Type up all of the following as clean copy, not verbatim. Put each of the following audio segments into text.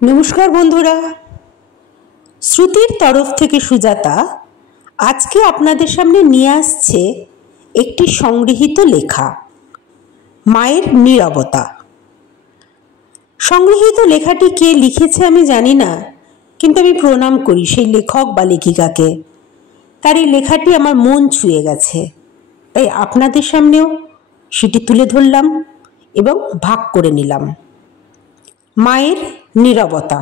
নমস্কার বন্ধুরা, শ্রুতির তরফ থেকে সুজাতা আজকে আপনাদের সামনে নিয়ে আসছে একটি সংগৃহীত লেখা, মায়ের নীরবতা। সংগৃহীত লেখাটি কে লিখেছে আমি জানি না, কিন্তু আমি প্রণাম করি সেই লেখক বা লেখিকাকে। তার এই লেখাটি আমার মন ছুঁয়ে গেছে, তাই আপনাদের সামনেও সেটি তুলে ধরলাম এবং ভাগ করে নিলাম। মায়ের নীরবতা।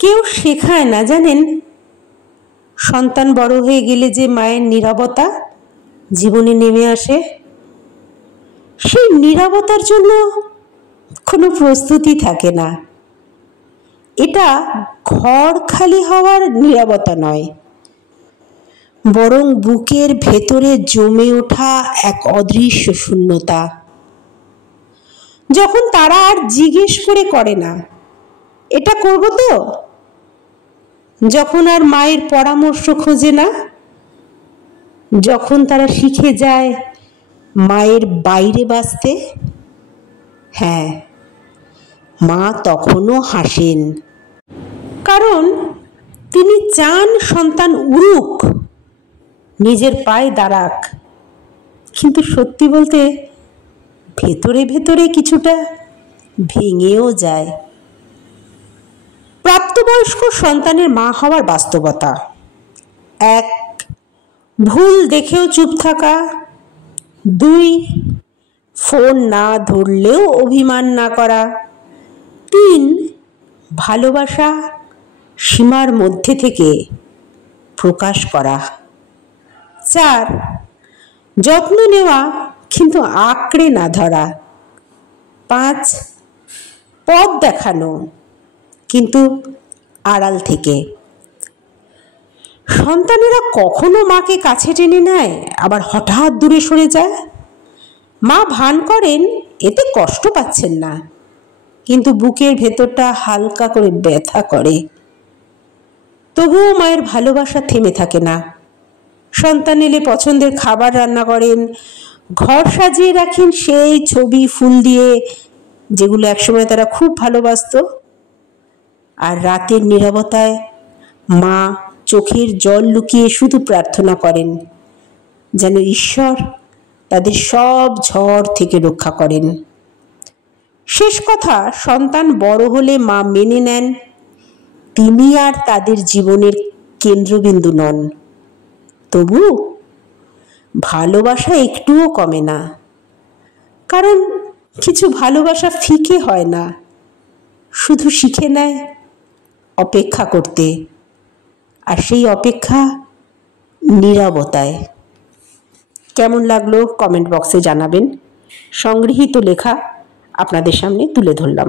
কেউ শেখায় না জানেন, সন্তান বড় হয়ে গেলে যে মায়ের নীরবতা জীবনে নেমে আসে, সেই নীরবতার জন্য কোনো প্রস্তুতি থাকে না। এটা ঘর খালি হওয়ার নীরবতা নয়, বরং বুকের ভেতরে জমে ওঠা এক অদৃশ্য শূন্যতা। যখন তারা আর জিজ্ঞেস করে না এটা করব তো, যখন আর মায়ের পরামর্শ খোঁজে না, যখন তারা শিখে যায় মায়ের বাইরে বাঁচতে, হ্যাঁ, মা তখনও হাসেন। কারণ তিনি চান সন্তান উড়ুক, নিজের পায়ে দাঁড়াক। কিন্তু সত্যি বলতে ভেতরে ভেতরে কিছুটা ভেঙেও যায়। প্রাপ্তবয়স্ক সন্তানের মা হওয়ার বাস্তবতা: 1. ভুল দেখেও চুপ থাকা। 2. ফোন না ধরলেও অভিমান না করা। 3. ভালোবাসা সীমার মধ্যে থেকে প্রকাশ করা। 4. যত্ন নেওয়া কিন্তু আঁকড়ে না ধরা। 5. পথ দেখানো কিন্তু আড়াল থেকে। সন্তানেরা কখনো মাকে কাছে টেনে নেয়, আবার হঠাৎ দূরে সরে যায়। মা ভান করেন এতে কষ্ট পাচ্ছেন না, কিন্তু বুকের ভেতরটা হালকা করে ব্যথা করে। তবুও মায়ের ভালোবাসা থেমে থাকে না। সন্তান এলে পছন্দের খাবার রান্না করেন, ঘর সাজিয়ে রাখেন সেই ছবি ফুল দিয়ে যেগুলো একসময় তারা খুব ভালোবাসত। আর রাতের নীরবতায় মা চোখের জল লুকিয়ে শুধু প্রার্থনা করেন যেন ঈশ্বর তাদের সব ঝড় থেকে রক্ষা করেন। শেষ কথা, সন্তান বড় হলে মা মেনে নেন তিনি আর তাদের জীবনের কেন্দ্রবিন্দু নন। তবু ভালোবাসা একটুও কমে না, কারণ কিছু ভালোবাসা ফিকে হয় না, শুধু শিখে নেয় অপেক্ষা করতে। আর সেই অপেক্ষা নীরবতায়। কেমন লাগলো কমেন্ট বক্সে জানাবেন। সংগৃহীত লেখা আপনাদের সামনে তুলে ধরলাম।